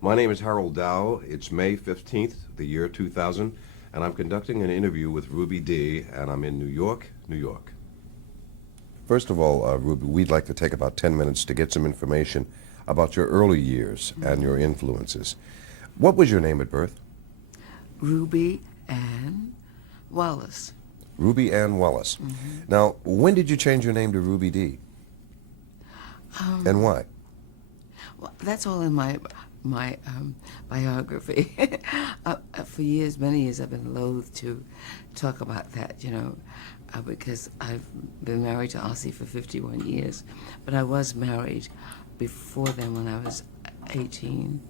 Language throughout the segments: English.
My name is Harold Dow. It's May 15th, the year 2000, and I'm conducting an interview with Ruby Dee, and I'm in New York, New York. First of all, Ruby, we'd like to take about 10 minutes to get some information about your early years and your influences. What was your name at birth? Ruby Ann Wallace. Ruby Ann Wallace. Now, when did you change your name to Ruby Dee? And why? Well, that's all in my biography. For years, many years, I've been loath to talk about that, because I've been married to Ossie for 51 years. But I was married before then when I was 18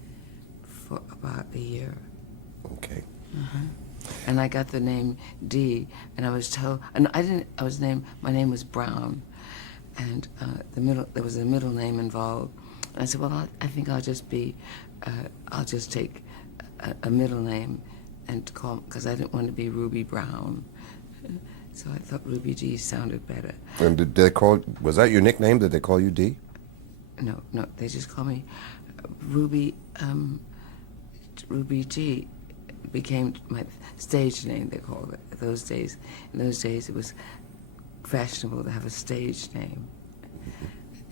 for about a year. Okay. And I got the name Dee, and I was told, and my name was Brown, and there was a middle name involved. And I said, well, I think I'll just take a middle name and call, because I didn't want to be Ruby Brown. So I thought Ruby Dee sounded better. And did they was that your nickname? Did they call you Dee? No, they just call me Ruby. Ruby Dee became my stage name, they called it. In those days, it was fashionable to have a stage name,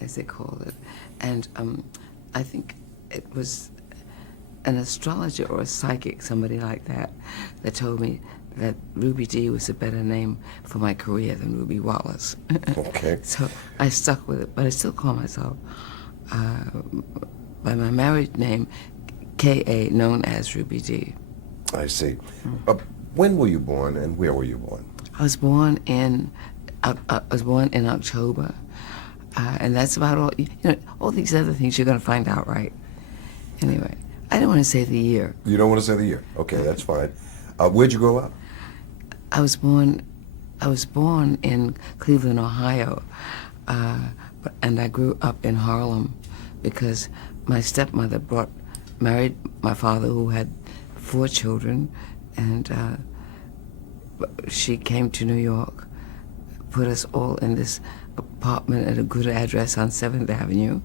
as they called it. And I think it was an astrologer or a psychic, somebody like that told me that Ruby Dee was a better name for my career than Ruby Wallace. Okay. So I stuck with it, but I still call myself by my married name, K.A., known as Ruby Dee. I see. When were you born, and where were you born? I was born in October, and that's about all. All these other things you're going to find out, right? Anyway, I don't want to say the year. You don't want to say the year? Okay, that's fine. Where'd you grow up? I was born in Cleveland, Ohio, and I grew up in Harlem because my stepmother married my father, who had 4 children, and she came to New York, put us all in this apartment at a good address on 7th Avenue,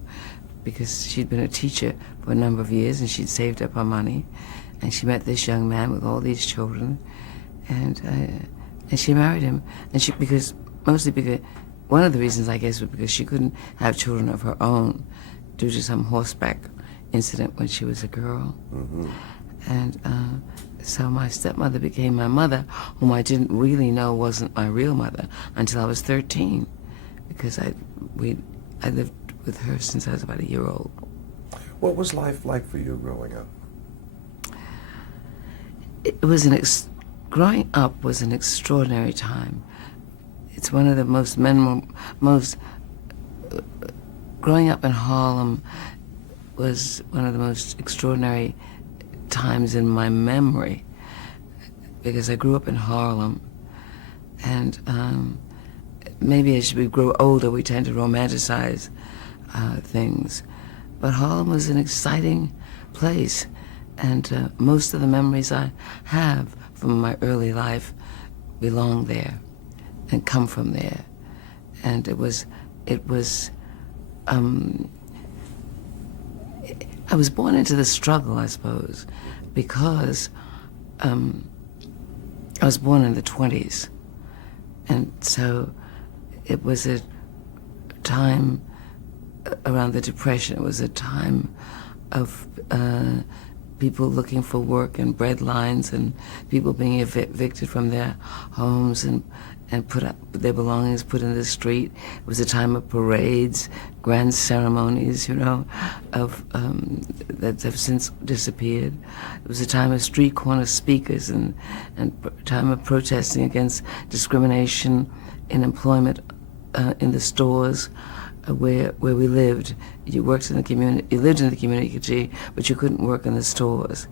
because she'd been a teacher for a number of years and she'd saved up her money, and she met this young man with all these children, and she married him, and mostly because one of the reasons, I guess, was because she couldn't have children of her own due to some horseback incident when she was a girl. And so my stepmother became my mother, whom I didn't really know wasn't my real mother until I was 13, because I lived with her since I was about a year old. What was life like for you growing up? Growing up was an extraordinary time. It's one of the most growing up in Harlem was one of the most extraordinary times in my memory, because I grew up in Harlem, and maybe as we grow older we tend to romanticize things, but Harlem was an exciting place, and most of the memories I have from my early life belong there and come from there. And I was born into the struggle, I suppose, because I was born in the 20s, and so it was a time around the Depression. It was a time of people looking for work and bread lines, and people being evicted from their homes and put up their belongings put in the street. It was a time of parades, grand ceremonies, that have since disappeared. It was a time of street corner speakers and time of protesting against discrimination in employment in the stores where we lived. You worked in the community. You lived in the community, but you couldn't work in the stores.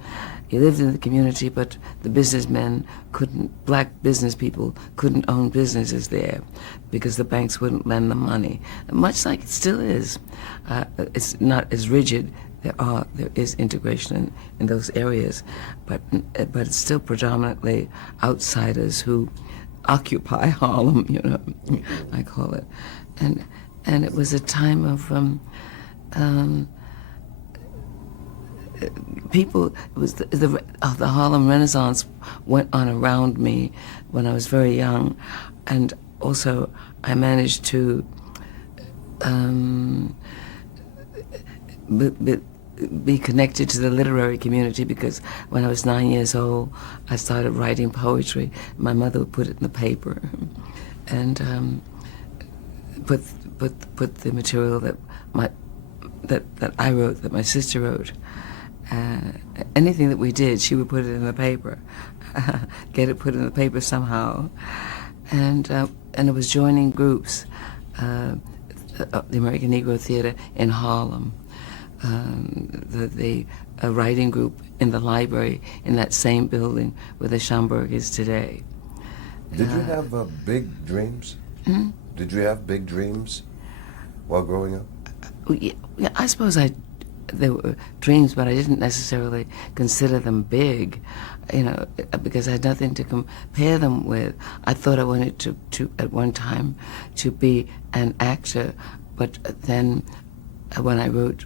You lived in the community, but the businessmen couldn't. Black business people couldn't own businesses there because the banks wouldn't lend them money. Much like it still is. It's not as rigid. There is integration in those areas, but it's still predominantly outsiders who occupy Harlem. I call it, and it was a time of people, it was the Harlem Renaissance went on around me when I was very young, and also I managed to be connected to the literary community, because when I was 9 years old, I started writing poetry. My mother would put it in the paper, and put the material that I wrote, that my sister wrote. Anything that we did, she would put it in the paper, get it put in the paper somehow, and it was joining groups, the American Negro Theatre in Harlem, the writing group in the library in that same building where the Schomburg is today. Did you have big dreams? Hmm? Did you have big dreams while growing up? Yeah, I suppose there were dreams, but I didn't necessarily consider them big, because I had nothing to compare them with. I thought I wanted to at one time to be an actor, but then when I wrote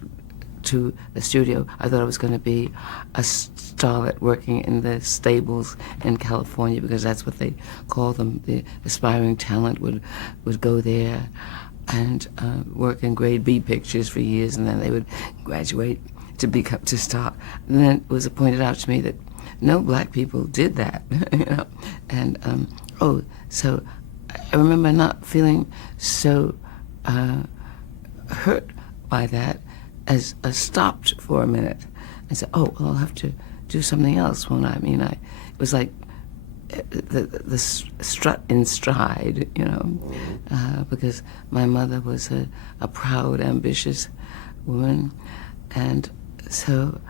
to the studio, I thought I was going to be a starlet working in the stables in California, because that's what they call them. The aspiring talent would go there and work in grade B pictures for years, and then they would graduate to star. And then it was pointed out to me that no black people did that, And so I remember not feeling so hurt by that, as I stopped for a minute and said, "Oh, well, I'll have to do something else, won't I?" I mean, it was like the strut in stride, because my mother was a proud, ambitious woman, and so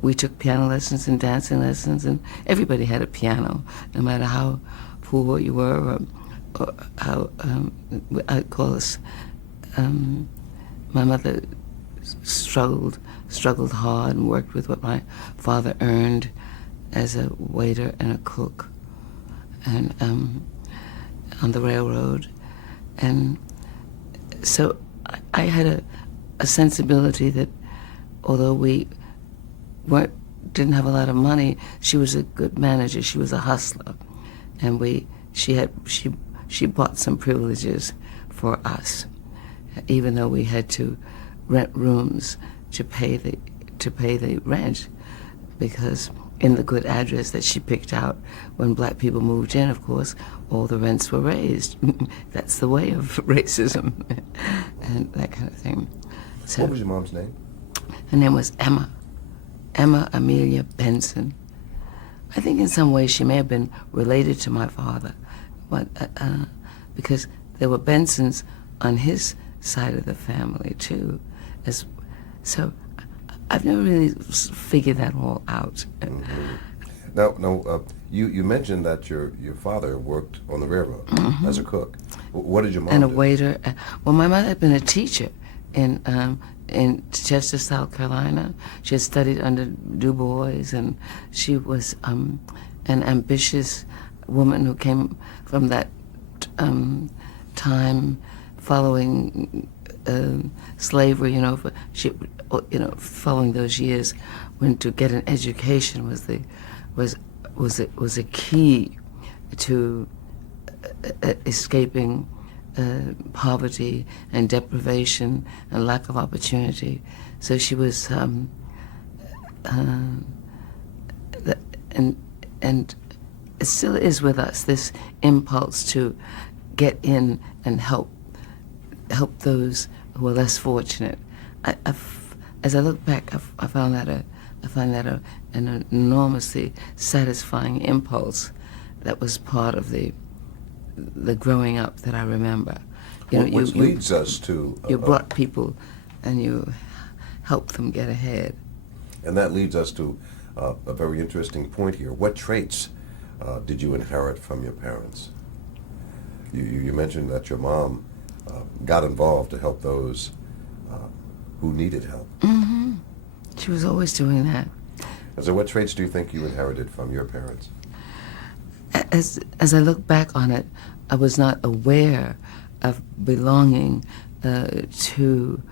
we took piano lessons and dancing lessons, and everybody had a piano, no matter how poor you were or how, of course, my mother struggled hard and worked with what my father earned as a waiter and a cook, and on the railroad. And so I had a sensibility that, although we didn't have a lot of money, she was a good manager. She was a hustler, and she bought some privileges for us, even though we had to rent rooms to pay the rent, because in the good address that she picked out, when black people moved in, of course, all the rents were raised. That's the way of racism and that kind of thing. So, what was your mom's name? Her name was Emma Amelia Benson. I think in some ways she may have been related to my father, but because there were Bensons on his side of the family too. So I've never really figured that all out. Mm-hmm. Now, you mentioned that your father worked on the railroad as a cook. What did your mom do? And a waiter. Well, my mother had been a teacher in Chester, South Carolina. She had studied under Du Bois, and she was an ambitious woman who came from that time following slavery. Following those years, when to get an education was a key to escaping poverty and deprivation and lack of opportunity. So she was, and it still is with us, this impulse to get in and help those who are less fortunate. As I look back, I find that an enormously satisfying impulse that was part of the growing up that I remember. Which leads us to... you brought people and you helped them get ahead. And that leads us to a very interesting point here. What traits did you inherit from your parents? You mentioned that your mom got involved to help those who needed help. Mm-hmm. She was always doing that. And so what traits do you think you inherited from your parents? As I look back on it, I was not aware of belonging to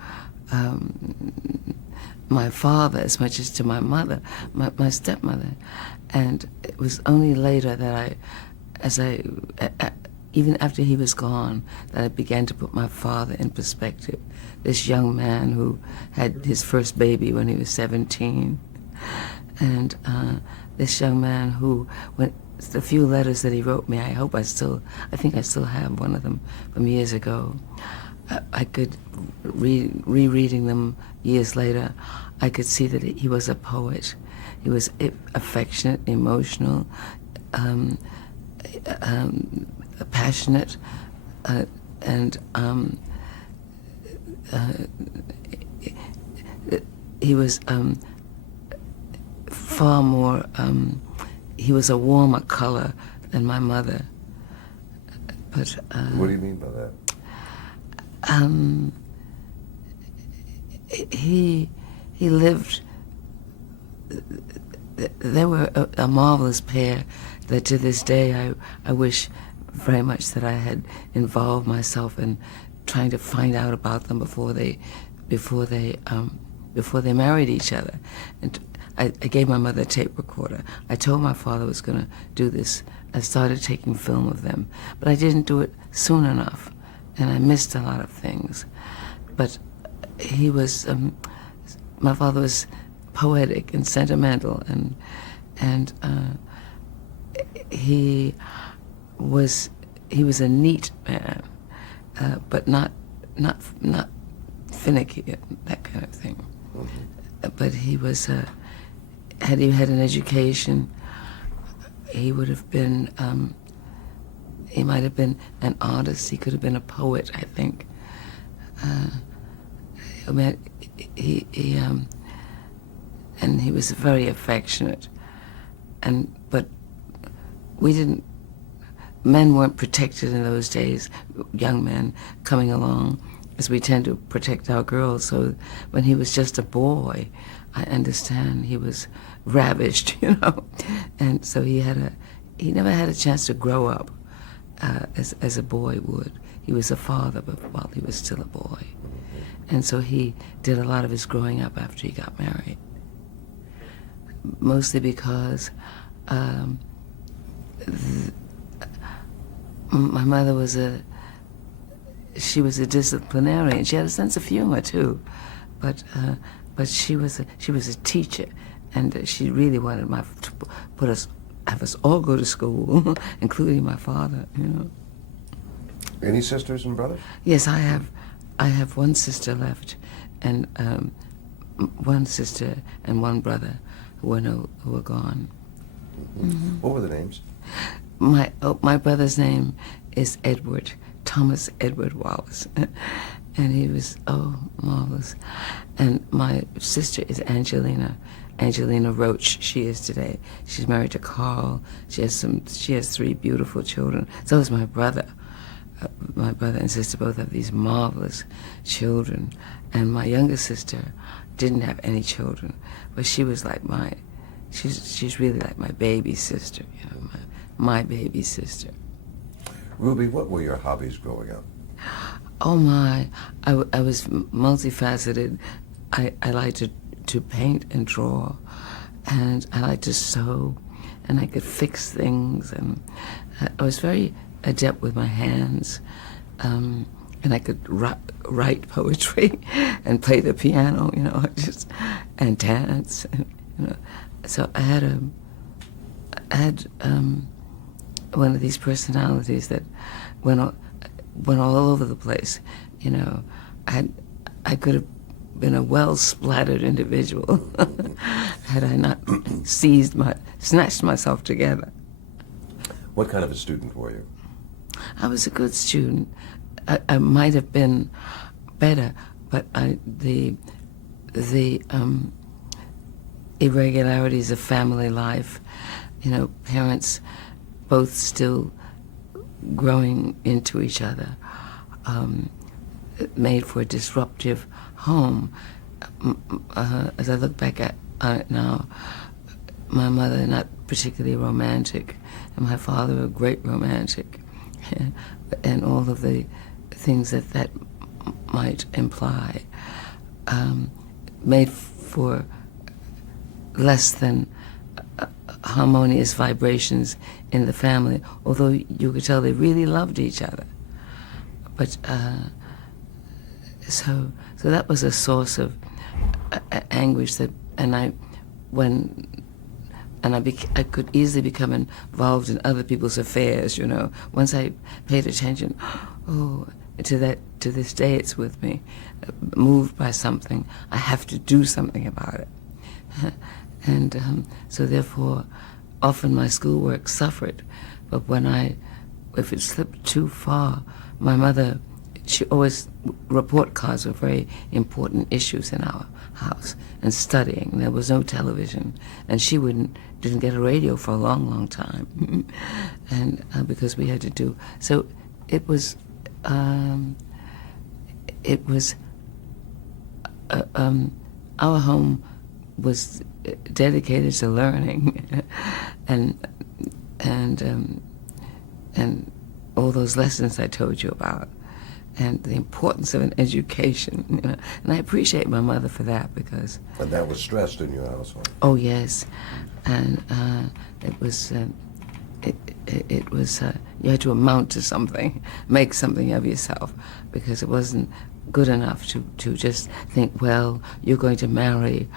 my father as much as to my mother, my stepmother. And it was only later that even after he was gone, that I began to put my father in perspective. This young man who had his first baby when he was 17. And this young man who, when the few letters that he wrote me, I think I still have one of them from years ago. I could, rereading them years later, I could see that he was a poet. He was affectionate, emotional, passionate, and he was far more, he was a warmer color than my mother. But what do you mean by that? He lived, they were a marvelous pair that to this day I wish very much that I had involved myself in trying to find out about them before they married each other. And I gave my mother a tape recorder. I told my father I was going to do this. I started taking film of them, but I didn't do it soon enough, and I missed a lot of things. But he was, my father was poetic and sentimental, and he was a neat man, but not finicky, that kind of thing. Mm-hmm. But he was, had he had an education, he would have been, he might have been an artist. He could have been a poet, I think. I mean, and he was very affectionate, but men weren't protected in those days, young men coming along, as we tend to protect our girls. So when he was just a boy, I understand he was ravished, and so he never had a chance to grow up as a boy would. He was a father, but while he was still a boy. And so he did a lot of his growing up after he got married. Mostly because my mother was a disciplinarian. She had a sense of humor too, but she was a teacher, and she really wanted to have us all go to school, including my father. Any sisters and brothers? Yes, I have one sister left, and one sister and one brother who are gone. Mm-hmm. What were the names? My brother's name is Thomas Edward Wallace, and he was marvelous. And my sister is Angelina Roach. She is today. She's married to Carl. She has 3 beautiful children. So is my brother. My brother and sister both have these marvelous children, and my younger sister didn't have any children, but she was like she's really like my baby sister, my baby sister. Ruby, what were your hobbies growing up? Oh my, I was multifaceted. I liked to paint and draw, and I liked to sew, and I could fix things, and I was very adept with my hands, and I could write poetry and play the piano, and dance, So I had one of these personalities that went all over the place. I could have been a well-splattered individual had I not snatched myself together. What kind of a student were you? I was a good student. I might have been better, but the irregularities of family life, parents both still growing into each other, made for a disruptive home. As I look back at it now, my mother not particularly romantic, and my father a great romantic, and all of the things that might imply, made for less than harmonious vibrations in the family, although you could tell they really loved each other. But so that was a source of anguish that, I could easily become involved in other people's affairs, you know. Once I paid attention, to this day it's with me. Moved by something, I have to do something about it. And so therefore, often my schoolwork suffered. But if it slipped too far, my mother, report cards were very important issues in our house, and studying. There was no television, and she didn't get a radio for a long, long time, and because we had to do. So it was our home was dedicated to learning, and all those lessons I told you about, and the importance of an education, you know. And I appreciate my mother for that, because. And that was stressed in your household. Oh yes, and it was. It was you had to amount to something, make something of yourself, because it wasn't good enough to just think, well, you're going to marry,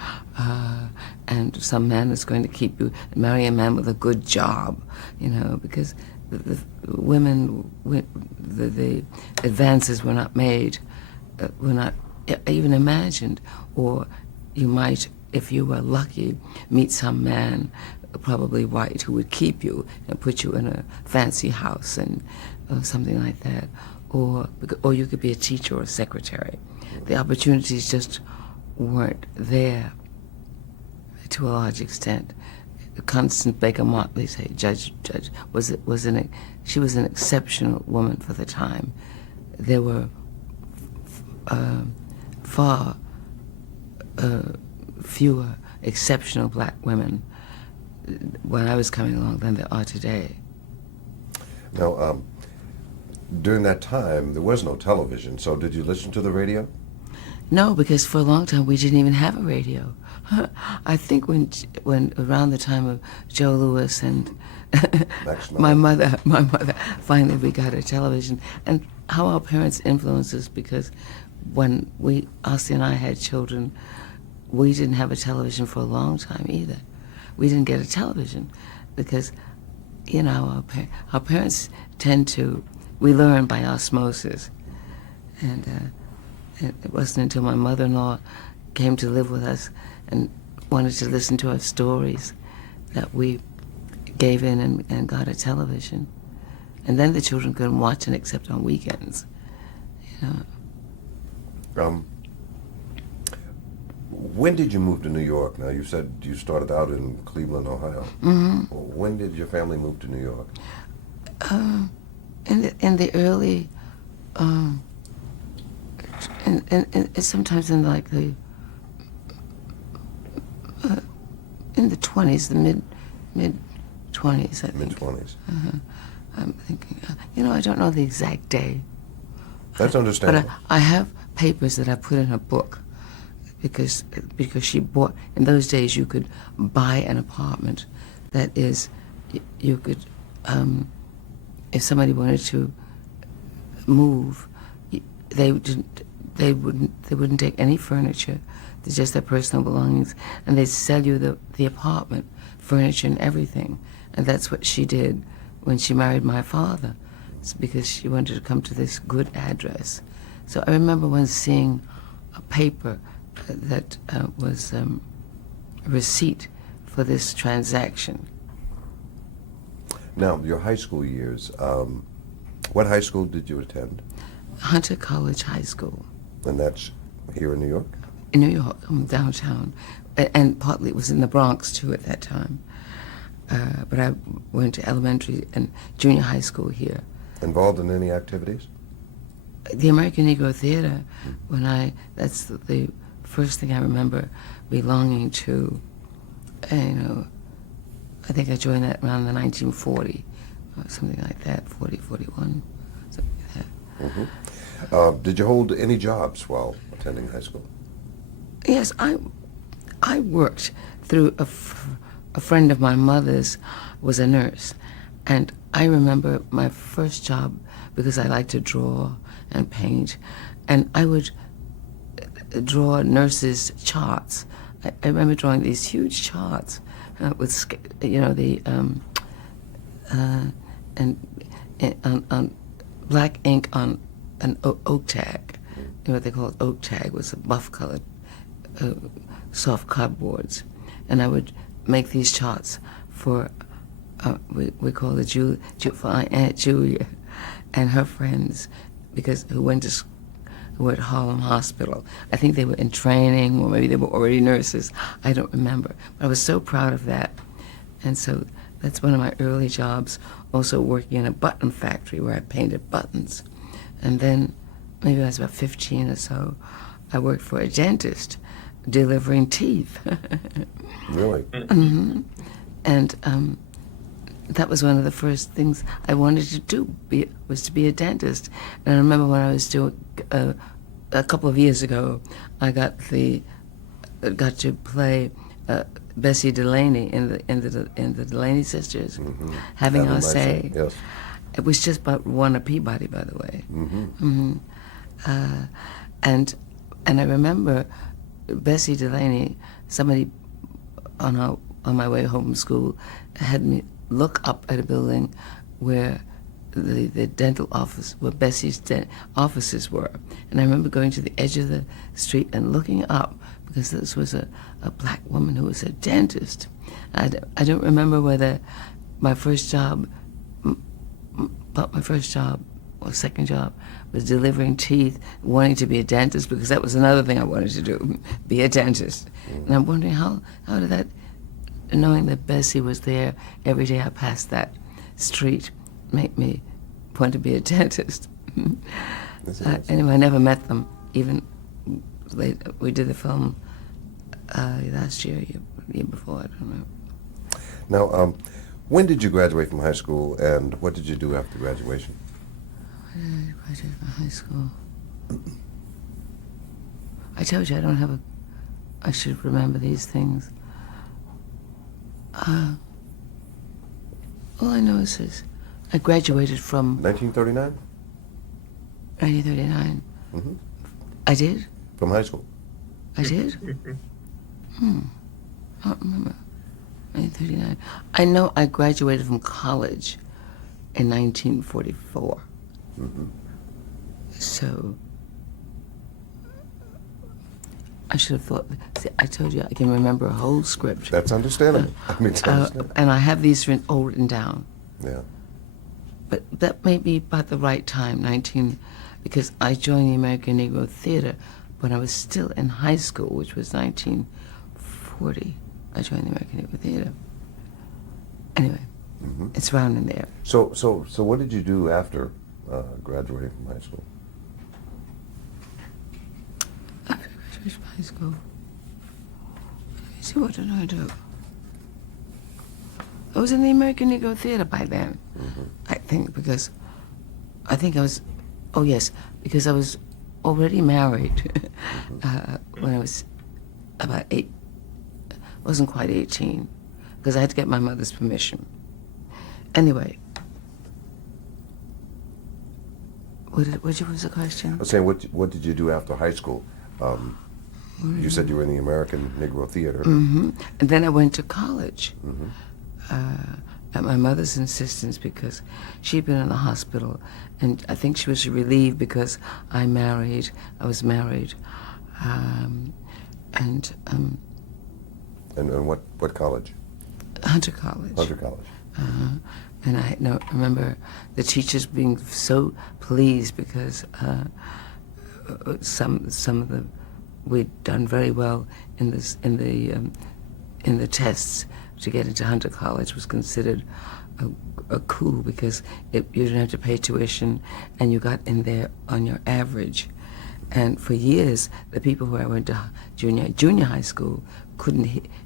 and some man is going to keep you, marry a man with a good job, you know, because the women, the advances were not made, were not even imagined, or you might, if you were lucky, meet some man, probably white, who would keep you and put you in a fancy house and something like that, or you could be a teacher or a secretary. The opportunities just weren't there to a large extent. Constance Baker Motley, say, Judge she was an exceptional woman for the time. There were far fewer exceptional black women when I was coming along than there are today. Now, during that time, there was no television, so did you listen to the radio? No, because for a long time we didn't even have a radio. I think when around the time of Joe Louis and my mother, finally we got a television. And how our parents influenced us, because when Ossie and I had children, we didn't have a television for a long time either. We didn't get a television because, you know, our parents we learn by osmosis. And it wasn't until my mother-in-law came to live with us and wanted to listen to our stories that we gave in and got a television. And then the children couldn't watch it except on weekends, you know. When did you move to New York? Now, you said you started out in Cleveland, Ohio. Mm-hmm. When did your family move to New York? In the early, sometimes in like in the 20s, the mid 20s, I think. Mid 20s. I'm thinking, you know, I don't know the exact day. That's understandable. But I have papers that I put in a book. Because she bought, in those days you could buy an apartment that is, you could, if somebody wanted to move, they wouldn't take any furniture, just their personal belongings, and they'd sell you the apartment, furniture and everything. And that's what she did when she married my father. It's because she wanted to come to this good address. So I remember once seeing a paper that was a receipt for this transaction. Now, your high school years, what high school did you attend? Hunter College High School. And that's here in New York? In New York, downtown. And partly it was in the Bronx, too, at that time. But I went to elementary and junior high school here. Involved in any activities? The American Negro Theatre, that's the first thing I remember belonging to. You know, I think I joined that around the 1940, or something like that, 40, 41, something like that. Mm-hmm. Did you hold any jobs while attending high school? Yes, I worked through a friend of my mother's was a nurse, and I remember my first job because I like to draw and paint, and I would draw nurses' charts. I remember drawing these huge charts with, you know, the on black ink on an oak tag. You know what they call it? Oak tag was a buff-colored soft cardboards, and I would make these charts for we call it for Aunt Julia and her friends, because who were at Harlem Hospital. I think they were in training, or maybe they were already nurses. I don't remember. But I was so proud of that. And so that's one of my early jobs, also working in a button factory where I painted buttons. And then, maybe I was about 15 or so, I worked for a dentist delivering teeth. Really? Mm-hmm. And that was one of the first things I wanted to do, was to be a dentist. And I remember when I was doing, a couple of years ago, I got to play Bessie Delaney in the Delaney Sisters, Mm-hmm. having our say. Yes. It was just about Warner Peabody, by the way. Mm-hmm. Mm-hmm. And I remember Bessie Delaney, somebody on my way home from school had me look up at a building where the dental office, where Bessie's offices were. And I remember going to the edge of the street and looking up, because this was a black woman who was a dentist. I don't remember whether my first job or second job was delivering teeth, wanting to be a dentist, because that was another thing I wanted to do, be a dentist. And I'm wondering how did that, knowing that Bessie was there every day I passed that street, make me want to be a dentist. Anyway, I never met them. Even later, we did the film last year before, I don't know. Now, when did you graduate from high school, and what did you do after graduation? When did I graduate from high school? I told you I don't have I should remember these things. All I know is this. I graduated from 1939? 1939. Mm-hmm. I did? From high school? I did? I don't remember. 1939. I know I graduated from college in 1944. Mm-hmm. So I should have thought. See, I told you I can remember a whole script. That's understandable. I mean, it's understandable. And I have these all written down. Yeah. But that may be about the right time, because I joined the American Negro Theatre when I was still in high school, which was 1940. I joined the American Negro Theatre. Anyway, It's around in there. So what did you do after graduating from high school? After I graduated from high school, let me see, what did I do? I was in the American Negro Theatre by then, I think, because I was already married when I was about 8. I wasn't quite 18, because I had to get my mother's permission. Anyway, what was the question? I was saying, what did you do after high school? You said you were in the American Negro Theatre. And then I went to college. At my mother's insistence, because she'd been in the hospital, and I think she was relieved because I was married, and what college? Hunter College. Hunter College. And I remember the teachers being so pleased because some of the we'd done very well in the tests. To get into Hunter College was considered a coup, because you didn't have to pay tuition and you got in there on your average. And for years, the people who I went to junior high school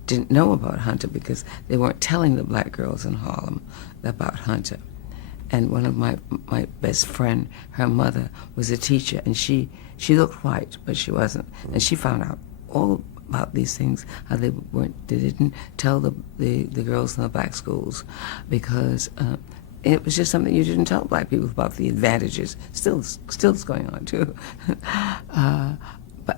didn't know about Hunter, because they weren't telling the black girls in Harlem about Hunter. And one of my best friend, her mother was a teacher, and she looked white, but she wasn't. And she found out all about these things, how they didn't tell the girls in the black schools, because it was just something you didn't tell black people about, the advantages. Still is going on too.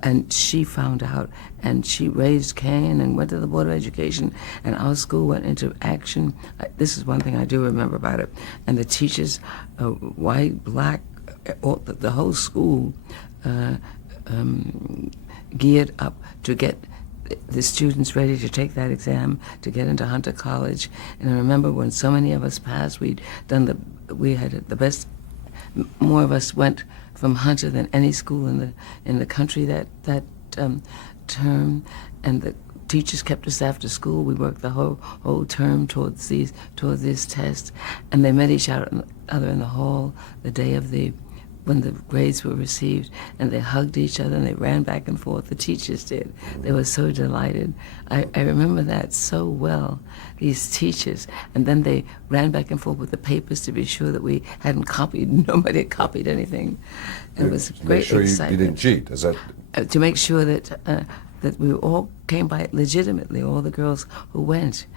And she found out, and she raised Cain and went to the Board of Education, and our school went into action. This is one thing I do remember about it. And the teachers, white, black, the whole school geared up to get the students ready to take that exam to get into Hunter College. And I remember when so many of us passed, we had the best. More of us went from Hunter than any school in the country that term, and the teachers kept us after school. We worked the whole term towards this test, and they met each other in the hall the day of when the grades were received, and they hugged each other and they ran back and forth. The teachers did. They were so delighted. I remember that so well, these teachers. And then they ran back and forth with the papers to be sure that we hadn't copied. Nobody had copied anything. It was great excitement. Make sure you didn't cheat. Is that? To make sure that we all came by it legitimately, all the girls who went.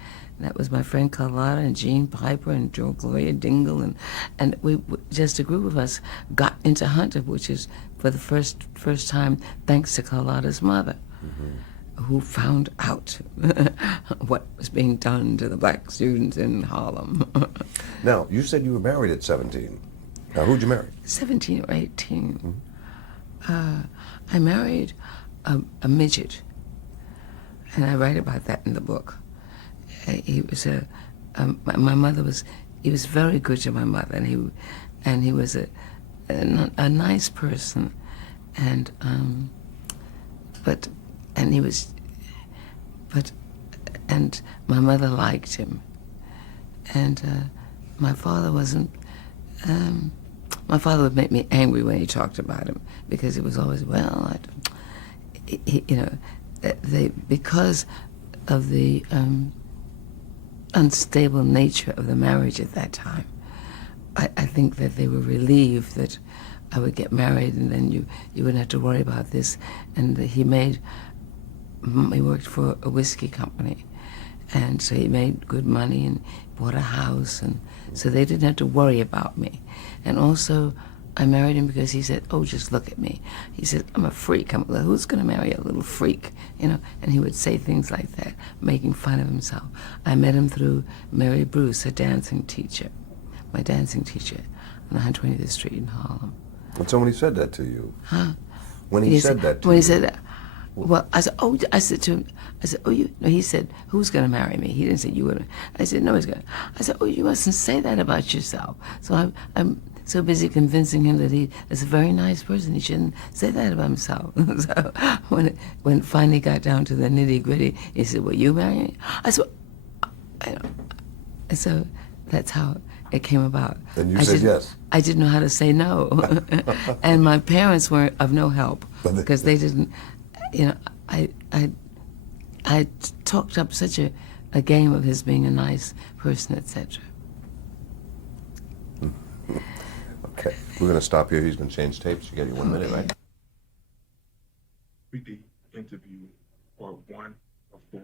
That was my friend Carlotta and Jean Piper and Gloria Dingle, and we just a group of us got into Hunter, which is for the first time thanks to Carlotta's mother, who found out what was being done to the black students in Harlem. Now, you said you were married at 17. Now, who'd you marry? 17 or 18. I married a midget, and I write about that in the book. He was my mother was, he was very good to my mother, and he was a nice person, and my mother liked him, and my father wasn't. My father would make me angry when he talked about him, because it was always, well, because of the unstable nature of the marriage at that time. I think that they were relieved that I would get married, and then you wouldn't have to worry about this. And he worked for a whiskey company, and so he made good money and bought a house, and so they didn't have to worry about me. And also, I married him because he said, "Oh, just look at me." He said, "I'm a freak. Who's going to marry a little freak?" And he would say things like that, making fun of himself. I met him through Mary Bruce, my dancing teacher on 120th Street in Harlem. When somebody said that to you? Huh? When he said that to you? When he said that, well, I said to him, no, he said, "Who's going to marry me?" He didn't say, "You would." I said, "No, he's going to." I said, "Oh, you mustn't say that about yourself." So I'm so busy convincing him that he is a very nice person. He shouldn't say that about himself. So when it finally got down to the nitty-gritty, he said, "Will you marry me?" I said, and so that's how it came about. And you said yes. I didn't know how to say no. And my parents were of no help, because they didn't, I talked up such a game of his being a nice person, etc. Okay, we're going to stop here. He's going to change tapes. You got your 1 minute, right? Ruby Dee interview part 1 of 4.